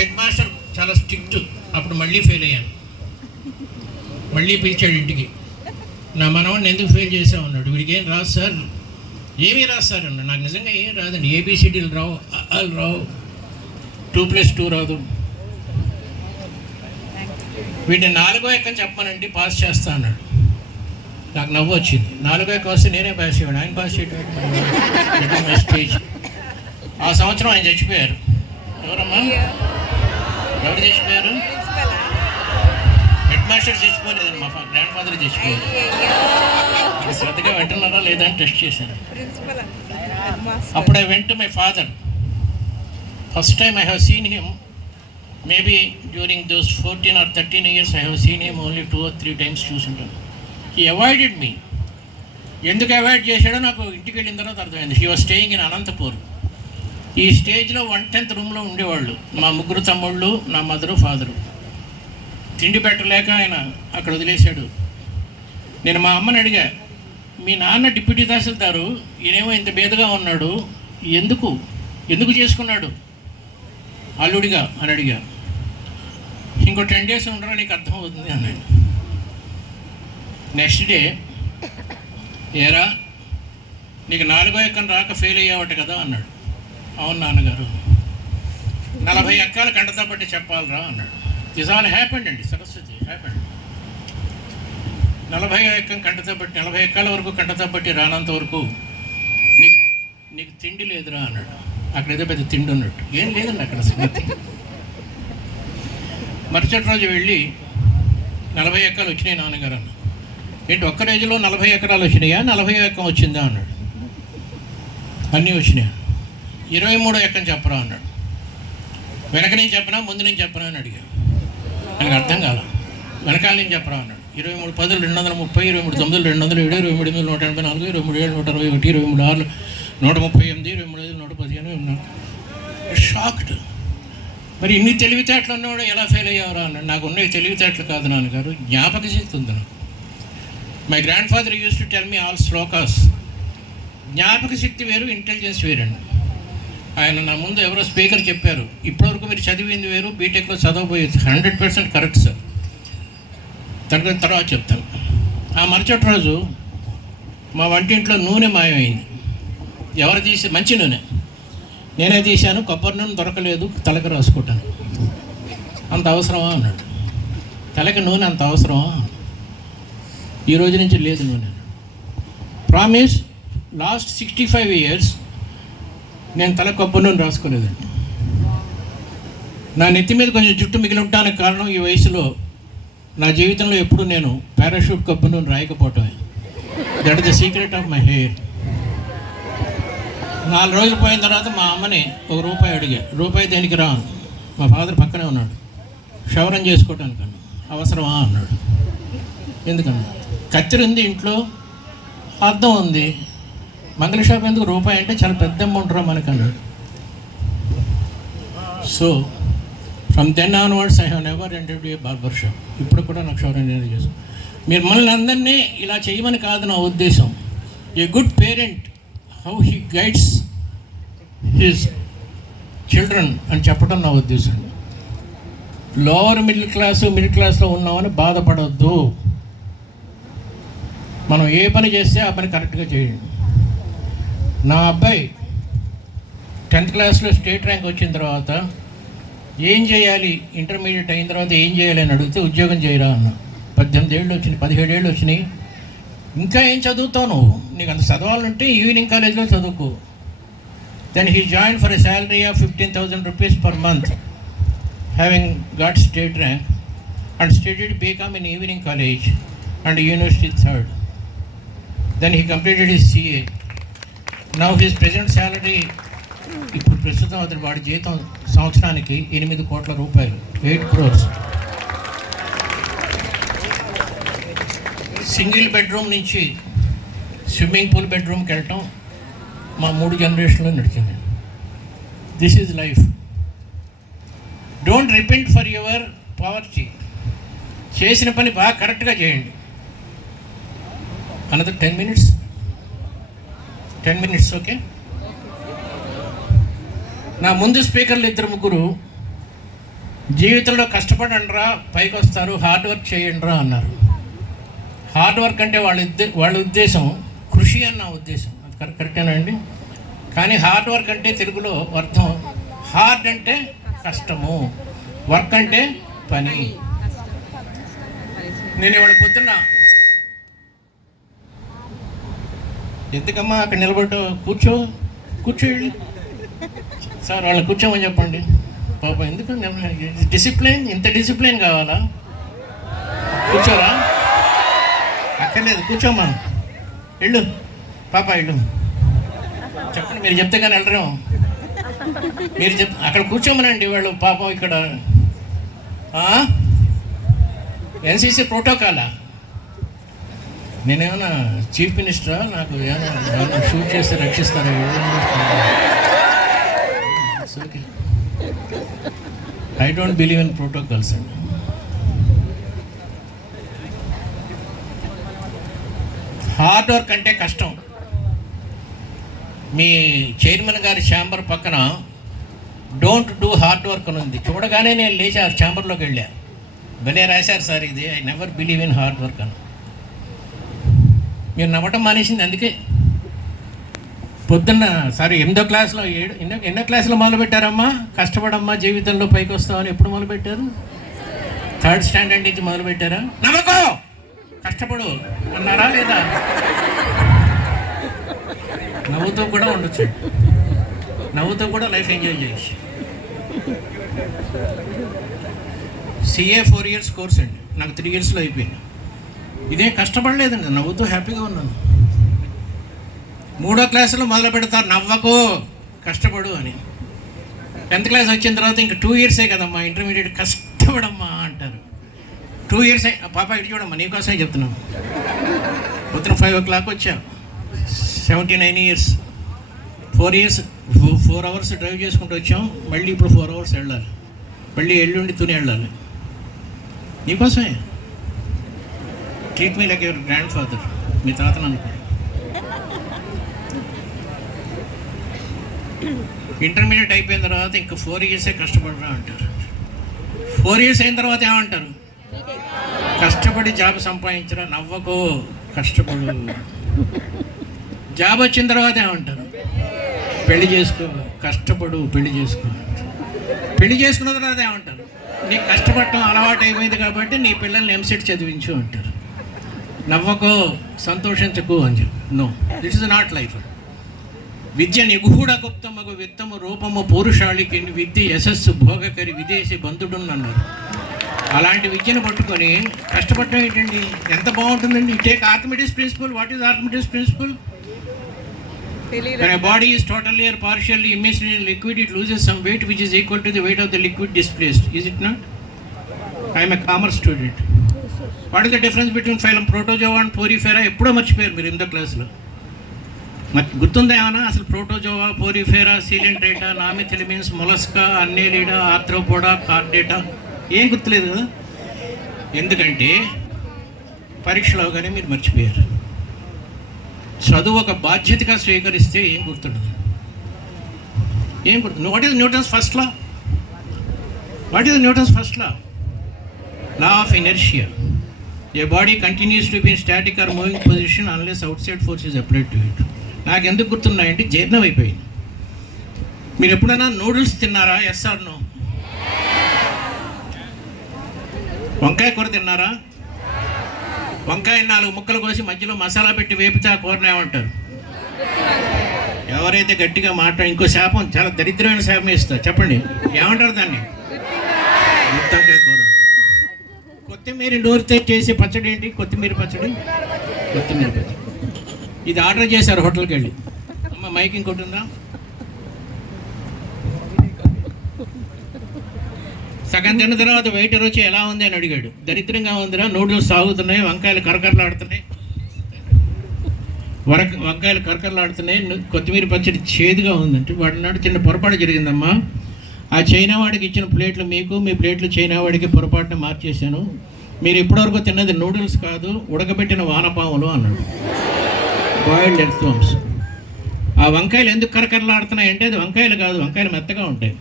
Head master చాలా strict. అప్పుడు మళ్ళీ ఫెయిల్ అయ్యాను. మళ్ళీ పిలిచాడు ఇంటికి. నా మనవాడిని ఎందుకు ఫెయిల్ చేసావు అన్నాడు. వీడికి ఏం రాదు సార్. ఏమీ రాదు సార్ అన్నాడు. నాకు నిజంగా ఏం రాదండి. ఏబిసిడీలు రావు, అలు రావు, 2+2 రాదు. వీడిని 4వ ఎక్కని చెప్పానండి పాస్ చేస్తా అన్నాడు. నాకు నవ్వు వచ్చింది. 4వ ఎక్క వస్తే నేనే పాస్ చేయను, ఆయన పాస్ చేయడం స్టేజ్. ఆ సంవత్సరం ఆయన చచ్చిపోయారు. ఎవరమ్మా? ఎవరు చచ్చిపోయారు? హెడ్ మాస్టర్ చచ్చిపోలేదండి, మా గ్రాండ్ ఫాదర్ చచ్చిపోయారు. శ్రద్ధగా వింటున్నారా లేదా అని టెస్ట్ చేశాను. అప్పుడు I went to my father. First time I have seen him. Maybe during those 14 or 13 years I have seen him only 2 or 3 times చూసుంటాను. He avoided మీ. ఎందుకు అవాయిడ్ చేశాడో నాకు ఇంటికి వెళ్ళిన తర్వాత అర్థమైంది. He was staying in Anantapur. ఈ స్టేజ్లో 110th రూమ్లో ఉండేవాళ్ళు. మా 3 తమ్ముళ్ళు, నా మదరు, ఫాదరు. తిండి పెట్టలేక ఆయన అక్కడ వదిలేశాడు. నేను మా అమ్మని అడిగా, మీ నాన్న డిప్యూటీ తహసీల్దారు, ఈయనేమో ఇంత బేదగా ఉన్నాడు, ఎందుకు చేసుకున్నాడు అల్లుడిగా అని అడిగా. ఇంకో 10 days ఉండరా నీకు అర్థమవుతుంది అన్నాడు. నెక్స్ట్ డే, ఏరా నీకు 4వ ఎక్కను రాక ఫెయిల్ అయ్యావట కదా అన్నాడు. అవును నాన్నగారు. 40 ఎక్కాలు కంటతా పట్టి చెప్పాలరా అన్నాడు. దిస్ ఆల్ హ్యాపెండ్ అండి, సరస్వతి హ్యాపెండ్. 40వ ఎక్కం కంటతా పట్టి 40 ఎక్కాల వరకు కంటతా పట్టి రానంత వరకు నీకు తిండి లేదురా అన్నాడు. అక్కడ ఏదో పెద్ద తిండి ఉన్నట్టు. ఏం లేదండి అక్కడ సంగతి. మరుసటి రోజు వెళ్ళి 40 ఎకరాలు వచ్చినాయి నాన్నగారు అన్న. ఏంటి ఒక్క రోజులో 40 ఎకరాలు వచ్చినాయా, 40వ ఎకరం వచ్చిందా అన్నాడు. అన్నీ వచ్చినాయి. 23వ ఎకరం చెప్పరా అన్నాడు. వెనక నుంచి చెప్పనా ముందు నుంచి చెప్పనా అని అడిగాడు. నాకు అర్థం కాదు. వెనకాల నుంచి చెప్పరా అన్నాడు. 23 10 230, 23 9 207, 23 184, 23 7 161, 23 6 138, 23 115 షాక్డ్. మరి ఇన్ని తెలివితేటలు ఉన్నవాడు ఎలా ఫెయిల్ అయ్యావరా అన్నాడు. నాకు ఉన్నవి తెలివితేటలు కాదు నాన్నగారు, జ్ఞాపక శక్తి ఉంది నాకు. My grand father use to tell me all shlokas. జ్ఞాపక శక్తి వేరు, ఇంటెలిజెన్స్ వేరండి. ఆయన నా ముందు ఎవరో స్పీకర్ చెప్పారు, ఇప్పటివరకు మీరు చదివింది వేరు, బీటెక్లో చదవబోయేది 100% కరెక్ట్ సార్. తర్వాత చెప్తాను. ఆ మరుసటి రోజు మా వంటింట్లో నూనె మాయమైంది. ఎవరు తీసి మంచి నూనె నేనే తీశాను. కొబ్బరి నూనె దొరకలేదు, తలకి రాసుకుంటాను. అంత అవసరమా అన్నాడు. తలకి నూనె అంత అవసరమా? ఈ రోజు నుంచి లేదు నూనె. ప్రామిస్, లాస్ట్ 65 years నేను తల కొబ్బరి నూనె రాసుకోలేదండి. నా నెత్తి మీద కొంచెం జుట్టు మిగిలి ఉండడానికి కారణం ఈ వయసులో నా జీవితంలో ఎప్పుడు నేను పారాషూట్ కొబ్బరి నూనె రాయకపోవటమే. That is the secret of my hair. 4 రోజులు పోయిన తర్వాత మా అమ్మని ₹1 అడిగా. రూపాయి దేనికి రా? మా ఫాదర్ పక్కనే ఉన్నాడు. క్షవరం చేసుకోవటానికి అన్నా. అవసరమా అన్నాడు. ఎందుకన్నా? కత్తిరి ఉంది ఇంట్లో, అద్దం ఉంది, మంగళ షాప్ ఎందుకు ₹1 అంటే చాలా పెద్ద అమౌంట్ రా మనకన్నాడు. So from then onwards I have never entered a barber shop. ఇప్పుడు కూడా నాకు క్షవరం చేస్తాను. మీరు మనల్ని అందరినీ ఇలా చేయమని కాదు నా ఉద్దేశం. A good parent how he guides his children అని చెప్పడం నా ఉద్దేశం. లోవర్ మిడిల్ క్లాస్లో ఉన్నామని బాధపడవద్దు. మనం ఏ పని చేస్తే ఆ పని కరెక్ట్గా చేయండి. నా అబ్బాయి 10th క్లాస్లో స్టేట్ ర్యాంక్ వచ్చిన తర్వాత ఏం చేయాలి, ఇంటర్మీడియట్ అయిన తర్వాత ఏం చేయాలి అని అడిగితే ఉద్యోగం చేయరా అన్న. 18 ఏళ్ళు వచ్చినాయి, 17 ఏళ్ళు వచ్చినాయి. ఇంకా ఏం చదువుతావు నువ్వు? నీకు అంత చదవాలంటే ఈవినింగ్ కాలేజ్లో చదువుకో. Then he join for a salary of 15,000 rupees per month, having got state rank, and studied BCom in evening college and university 3rd. Then he completed his CA. Now his present salary, ఇప్పుడు ప్రస్తుతం అతను వాడి జీతం సంవత్సరానికి 8 కోట్ల రూపాయలు, 8 crores. Single bedroom నుంచి swimming pool బెడ్రూమ్కి వెళ్ళటం మా 3 generationలో నడిచింది. This is life. Don't repent for your poverty. చేసిన పని బాగా కరెక్ట్గా చేయండి. Another 10 minutes okay. నా ముందు స్పీకర్లు 2 3 జీవితంలో కష్టపడండిరా పైకి వస్తారు, హార్డ్ వర్క్ చేయండిరా అన్నారు. హార్డ్ వర్క్ అంటే వాళ్ళ ఉద్దేశం కృషి అని నా ఉద్దేశం. అది కరెక్టేనా అండి? కానీ హార్డ్ వర్క్ అంటే తెలుగులో అర్థం, హార్డ్ అంటే కష్టము, వర్క్ అంటే పని. నేను ఇవాళ పొద్దున్న ఎందుకమ్మా అక్కడ నిలబడ్డా, కూర్చోండి సార్, వాళ్ళని కూర్చోమని చెప్పండి. పాపం ఎందుకు డిసిప్లిన్, ఇంత డిసిప్లిన్ కావాలా? కూర్చోరా, అక్కర్లేదు, కూర్చోమ్మా, వెళ్ళు పాప వెళ్ళు. చెప్పండి, మీరు చెప్తే కానీ వెళ్ళరేమో. మీరు అక్కడ కూర్చోమనండి వాళ్ళు. పాపం ఇక్కడ ఎన్సీసీ ప్రోటోకాలా? నేనేమన్నా చీఫ్ మినిస్టరా? నాకు ఏమైనా షూట్ చేస్తే రక్షిస్తారా? Okay, I don't believe in protocols అండి. హార్డ్ వర్క్ అంటే కష్టం. మీ చైర్మన్ గారి ఛాంబర్ పక్కన డోంట్ డూ హార్డ్ వర్క్ అని ఉంది. చూడగానే నేను లేచి ఆ ఛాంబర్లోకి వెళ్ళా. భలే రాశారు సార్ ఇది, I never believe in hard work అని. మీరు నవ్వటం మానేసింది అందుకే. పొద్దున్న సారీ 8వ క్లాస్లో ఎన్నో క్లాసులో మొదలుపెట్టారమ్మా, కష్టపడమ్మా జీవితంలో పైకి వస్తామని ఎప్పుడు మొదలుపెట్టారు? 3rd స్టాండర్డ్ నుంచి మొదలుపెట్టారా? నమ్మకో కష్టపడు అన్నారా లేదా? నవ్వుతూ కూడా ఉండొచ్చు, నవ్వుతూ కూడా లైఫ్ ఎంజాయ్ చేయొచ్చు. CA 4 years కోర్స్ అండి, నాకు 3 yearsలో అయిపోయింది. ఇదే కష్టపడలేదండి, నవ్వుతూ హ్యాపీగా ఉన్నాను. 3వ క్లాసులో మొదలు పెడతారు నవ్వకు కష్టపడు అని. 10th క్లాస్ వచ్చిన తర్వాత ఇంకా 2 years కదమ్మా ఇంటర్మీడియట్, కష్టపడమ్మా అంటారు. 2 years పాప ఇటు చూడమ్మా, నీకోసమే చెప్తున్నాను. పొద్దున 5 o'clock వచ్చా, 79 years, 4 years 4 hours డ్రైవ్ చేసుకుంటూ వచ్చాం. మళ్ళీ ఇప్పుడు 4 hours వెళ్ళాలి, మళ్ళీ ఎల్లుండి తుని వెళ్ళాలి. నీకోసమే. Treat me like your grandfather, మీ తాతను అనుకో. ఇంటర్మీడియట్ అయిపోయిన తర్వాత ఇంకా 4 years కష్టపడరా అంటారు. 4 years అయిన తర్వాత ఏమంటారు? కష్టపడి జాబ్ సంపాదించరా, నవ్వకో కష్టపడు. జాబ్ వచ్చిన తర్వాత ఏమంటారు? పెళ్లి చేసుకో కష్టపడు, పెళ్లి చేసుకో. పెళ్లి చేసుకున్న తర్వాత ఏమంటారు? నీకు కష్టపడటం అలవాటు అయిపోయింది కాబట్టి నీ పిల్లల్ని ఎంసెట్ చదివించు అంటారు. నవ్వకో సంతోషించకు అని చెప్పి. No, that is not life. విద్య నిగూఢ గుప్తమగు విత్తము రూపము పౌరుషాళికి విద్య యశస్సు భోగకరి విదేశీ బంధుడున్నన్నారు. అలాంటి విద్యను పట్టుకొని కష్టపడటం ఏంటండి? ఎంత బాగుంటుందండి. Take Archimedes principle. What is Archimedes principle? When a body is totally or partially immersed in liquid, it loses some weight which is equal to the weight of the liquid displaced. Is it not? I am a commerce student. What is the difference between phylum Protozoa and Porifera? ఎప్పుడో మర్చిపోయారు మీరు 8th క్లాస్లో. గుర్తుందా ఏమన్నా? అసలు protozoa, porifera, coelenterata, nemathelminthes, mollusca, annelida, arthropoda, chordata ఏం గుర్తులేదు కదా. ఎందుకంటే పరీక్షలో కానీ మీరు మర్చిపోయారు. చదువు ఒక బాధ్యతగా స్వీకరిస్తే ఏం గుర్తుండదు, ఏం గుర్తు. What is Newton's first law? What is Newton's first law? Law of inertia. A body continues to be in static or moving position unless outside force is applied to it. నాకు ఎందుకు గుర్తున్నాయంటే జీర్ణం అయిపోయింది. మీరు ఎప్పుడైనా noodles తిన్నారా? Yes or no? వంకాయ కూర తిన్నారా? వంకాయ 4 ముక్కలు కోసి మధ్యలో మసాలా పెట్టి వేపితే ఆ కూరని ఏమంటారు? ఎవరైతే గట్టిగా ఇంకో శాపం, చాలా దరిద్రమైన శాపం ఇస్తారు, చెప్పండి ఏమంటారు దాన్ని? గుత్తొంకాయ కూర. కొత్తిమీర నూరితే చేసే పచ్చడి ఏంటి? కొత్తిమీర పచ్చడి. కొత్తిమీర పచ్చడి ఇది ఆర్డర్ చేశారు హోటల్కి వెళ్ళి. అమ్మ మైక్ ఇంకోటి ఉందా? సగం తిన్న తర్వాత వెయిటర్ వచ్చి ఎలా ఉంది అని అడిగాడు. దరిద్రంగా ఉందిరా, నూడిల్స్ సాగుతున్నాయి, వంకాయలు కరకరలాడుతున్నాయి, వంకాయలు కరకరలాడుతున్నాయి, కొత్తిమీర పచ్చడి చేదుగా ఉందంటే వాడు నాడు చిన్న పొరపాటు జరిగిందమ్మా. ఆ చైనా వాడికి ఇచ్చిన ప్లేట్లు మీకు, మీ ప్లేట్లు చైనా వాడికి పొరపాటున మార్చేశాను. మీరు ఇప్పటివరకు తిన్నది నూడిల్స్ కాదు, ఉడకబెట్టిన వానపాములు అన్నాడు. బాయిల్డ్ ఎర్త్వర్మ్స్. ఆ వంకాయలు ఎందుకు కరకరలాడుతున్నాయి అంటే అది వంకాయలు కాదు, వంకాయలు మెత్తగా ఉంటాయి.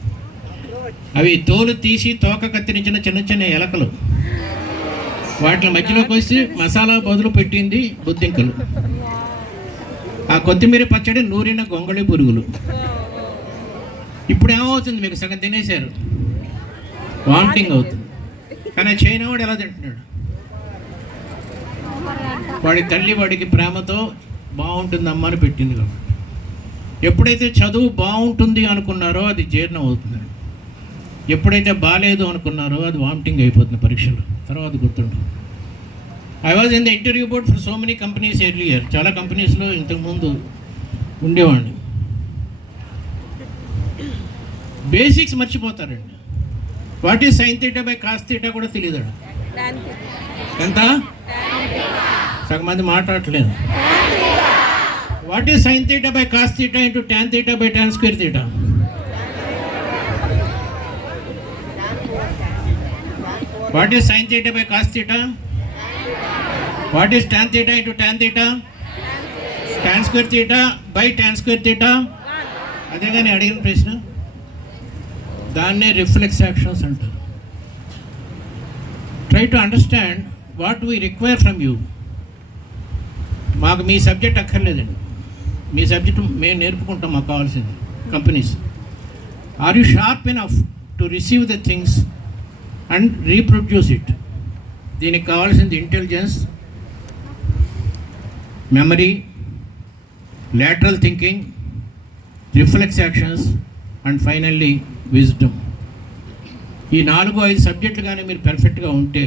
అవి తోలు తీసి తోక కత్తిరించిన చిన్న చిన్న ఎలకలు, వాటి మధ్యలోకి వచ్చి మసాలా బదులు పెట్టింది బొద్దింకలు. ఆ కొత్తిమీర పచ్చడి నూరిన గొంగళి పురుగులు. ఇప్పుడు ఏమవుతుంది, మీకు సగం తినేశారు, వామిటింగ్ అవుతుంది. కానీ చైనా వాడు ఎలా తింటున్నాడు? వాడి తల్లి వాడికి ప్రేమతో బాగుంటుంది అని పెట్టింది కాబట్టి. ఎప్పుడైతే చదువు బాగుంటుంది అనుకున్నారో అది జీర్ణం అవుతుంది. ఎప్పుడైతే బాగాలేదు అనుకున్నారో అది వామిటింగ్ అయిపోతుంది పరీక్షలు, తర్వాత గుర్తుండదు. I was in the interview board for so many companies earlier. చాలా కంపెనీస్లో ఇంతకుముందు ఉండేవాడిని. బేసిక్స్ మర్చిపోతారండి. What is sin theta by cos theta కూడా తెలియదు. ఎంత? సగం మంది మాట్లాడట్లేదు. What is sin theta by cos theta into tan theta by tan square theta? What is sin theta by cos theta? What is tan theta into tan theta? Tan square theta by tan square theta. అదే కానీ అడిగిన ప్రశ్న. దాన్నే reflex actions అంటారు. Try to understand what we require from you. మాకు మీ subject అక్కర్లేదండి, మీ subject మేము నేర్పుకుంటాం, మాకు కావాల్సింది companies. Are you sharp enough to receive the things and reproduce it? దీనికి కావాల్సింది intelligence, memory, lateral thinking, reflex actions and finally wisdom. ఈ 4-5 సబ్జెక్టులు కానీ మీరు పర్ఫెక్ట్గా ఉంటే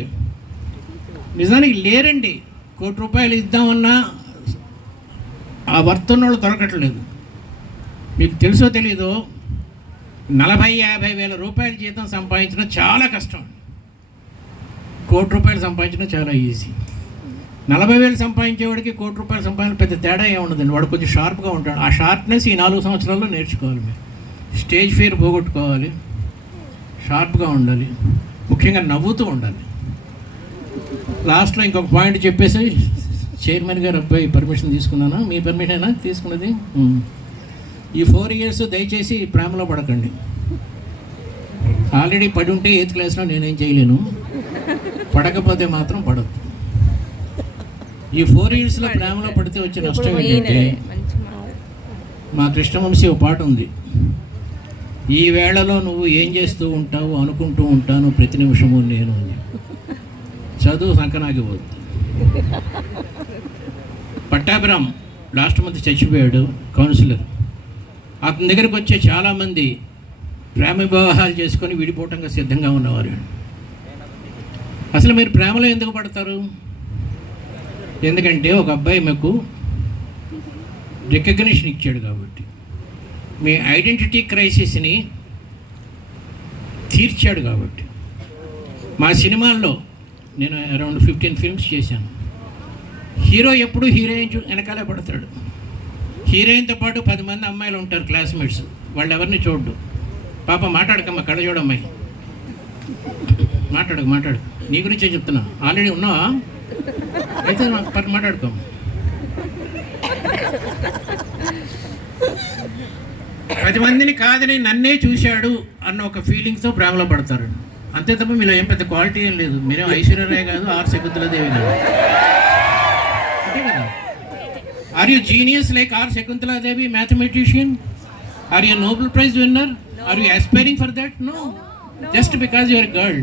నిజానికి లేరండి. ₹1,00,00,000 ఇద్దామన్నా ఆ వర్తన్న వాళ్ళు దొరకట్లేదు. మీకు తెలుసో తెలీదో 40-50 వేల రూపాయల జీతం సంపాదించడం చాలా కష్టం. ₹1,00,00,000 సంపాదించడం చాలా ఈజీ. 40,000 సంపాదించేవాడికి ₹1,00,00,000 సంపాదించిన పెద్ద తేడా ఏముండదండి. వాడు కొంచెం షార్ప్గా ఉంటాడు. ఆ షార్ప్నెస్ ఈ 4 సంవత్సరాల్లో నేర్చుకోవాలి. మీరు స్టేజ్ ఫియర్ పోగొట్టుకోవాలి, షార్ప్గా ఉండాలి, ముఖ్యంగా నవ్వుతూ ఉండాలి. లాస్ట్లో ఇంకొక పాయింట్ చెప్పేసి, చైర్మన్ గారు అబ్బాయి పర్మిషన్ తీసుకున్నానా? మీ పర్మిషనేనా తీసుకున్నది? ఈ 4 years దయచేసి ప్రేమలో పడకండి. ఆల్రెడీ పడి ఉంటే 8th క్లాస్లో నేనేం చేయలేను, పడకపోతే మాత్రం పడద్దు. ఈ 4 yearsలో ప్రేమలో పడితే వచ్చే నష్టం ఏంటంటే, మా కృష్ణవంశీ ఒక పాట ఉంది, ఈ వేళలో నువ్వు ఏం చేస్తూ ఉంటావు అనుకుంటూ ఉంటాను ప్రతి నిమిషము నేను అని. చదువు సంకనాగిపోదు. పట్టాభిరామ్ లాస్ట్ మంత్ చచ్చిపోయాడు, కౌన్సిలర్. అతని దగ్గరికి వచ్చే చాలామంది ప్రేమ వివాహాలు చేసుకొని విడిపోవటంగా సిద్ధంగా ఉన్నవారు. అసలు మీరు ప్రేమలో ఎందుకు పడతారు? ఎందుకంటే ఒక అబ్బాయి మీకు రికగ్నిషన్ ఇచ్చాడు కాబట్టి, మీ ఐడెంటిటీ క్రైసిస్ని తీర్చాడు కాబట్టి. మా సినిమాల్లో నేను అరౌండ్ 15 films చేశాను. హీరో ఎప్పుడు హీరోయిన్ వెనకాలే పడతాడు. హీరోయిన్తో పాటు 10 మంది అమ్మాయిలు ఉంటారు, క్లాస్మేట్స్. వాళ్ళు ఎవరిని చూడ్డు. పాప మాట్లాడకమ్మా, కళ్ళ చూడమ్మాయి, మాట్లాడు. నీ గురించే చెప్తున్నా. ఆల్రెడీ ఉన్నావా? అయితే మాట్లాడుకోమ్మ. 10 మందిని కాదని నన్నే చూశాడు అన్న ఒక ఫీలింగ్తో ప్రేమలో పడతారు. అంతే తప్ప మీలో ఏం పెద్ద క్వాలిటీ ఏం లేదు. మీరేం ఐశ్వర్యరాయ్ కాదు, ఆర్ శకుంతలాదేవి కాదు. అంతే కదా? Are you genius like are Shakuntala Devi, mathematician? Are you Nobel prize winner? Are you aspiring for that? No. Just because your girl.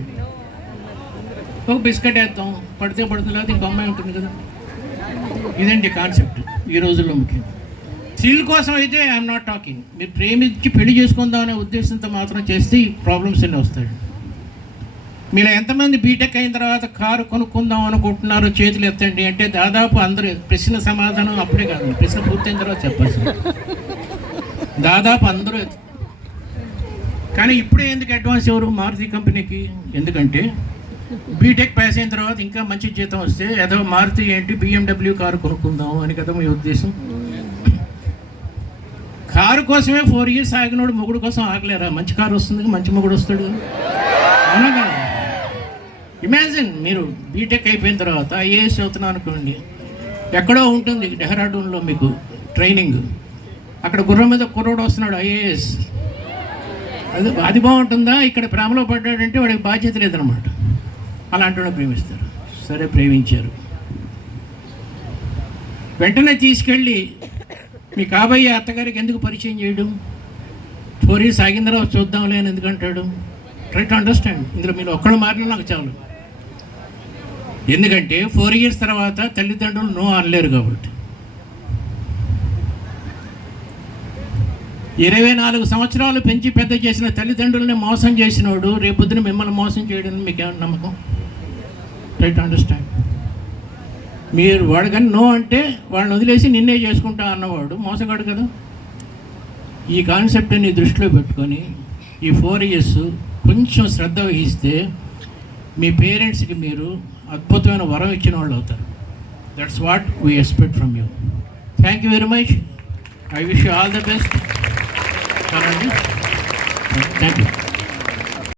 ఒక బిస్కెట్ వేద్దాం, పడితే పడుతుంది, ఇంకో అమ్మాయి ఉంటుంది కదా. ఇదండి కాన్సెప్ట్ ఈ రోజుల్లో ముఖ్యం. థ్రిల్ కోసం అయితే ఐఎమ్ నాట్ టాకింగ్. మీరు ప్రేమించి పెళ్లి చేసుకుందాం అనే ఉద్దేశంతో మాత్రం చేస్తే ఈ ప్రాబ్లమ్స్ అన్నీ వస్తాయి. మీరు ఎంతమంది బీటెక్ అయిన తర్వాత కారు కొనుక్కుందాం అనుకుంటున్నారో చేతులు ఎత్తండి అంటే దాదాపు అందరూ ప్రశ్న సమాధానం అప్పుడే కాదు, ప్రశ్న పూర్తయిన తర్వాత చెప్పాల్సింది. దాదాపు అందరూ. కానీ ఇప్పుడే ఎందుకు అడ్వాన్స్ ఎవరు? మారుతి కంపెనీకి. ఎందుకంటే బీటెక్ పాస్ అయిన తర్వాత ఇంకా మంచి జీతం వస్తే ఏదో మారుతి ఏంటి BMW కారు కొనుక్కుందాం అని కదా మీ ఉద్దేశం. కారు కోసమే 4 years ఆగినోడు మొగుడు కోసం ఆగలేరా? మంచి కారు వస్తుంది, మంచి మొగుడు వస్తాడు. అవునా కాదు? ఇమాజిన్, మీరు బీటెక్ అయిపోయిన తర్వాత IAS చదువుతున్నాను అనుకోండి, ఎక్కడో ఉంటుంది డెహ్రాడూన్లో మీకు ట్రైనింగ్. అక్కడ గుర్రం మీద కుర్రోడు వస్తున్నాడు IAS. అది బాగుంటుందా? ఇక్కడ ప్రేమలో పడ్డాడంటే వాడికి బాధ్యత లేదనమాట. అలాంటి వాడు ప్రేమిస్తారు. సరే, ప్రేమించారు. వెంటనే తీసుకెళ్ళి మీ కాబోయే అత్తగారికి ఎందుకు పరిచయం చేయడం? 4 years ఆగిన తర్వాత చూద్దాంలే అని ఎందుకంటాడు? Try to understand. ఇందులో మీరు ఒక్కడు మారినా నాకు చాలు. ఎందుకంటే 4 years తర్వాత తల్లిదండ్రులు నో అనలేరు కాబట్టి. 24 సంవత్సరాలు పెంచి పెద్ద చేసిన తల్లిదండ్రులని మోసం చేసినవాడు రేపొద్దున మిమ్మల్ని మోసం చేయడం మీకు ఏమైనా నమ్మకం? Try to understand. మీరు వాడు కానీ నో అంటే వాళ్ళని వదిలేసి నిన్నే చేసుకుంటా అన్నవాడు మోసగాడు కదా. ఈ కాన్సెప్ట్ని దృష్టిలో పెట్టుకొని ఈ 4 years కొంచెం శ్రద్ధ వహిస్తే మీ పేరెంట్స్కి మీరు అద్భుతమైన వరం ఇచ్చిన వాళ్ళు అవుతారు. That's what we expect from you. Thank you very much. I wish you all the best. Thank you.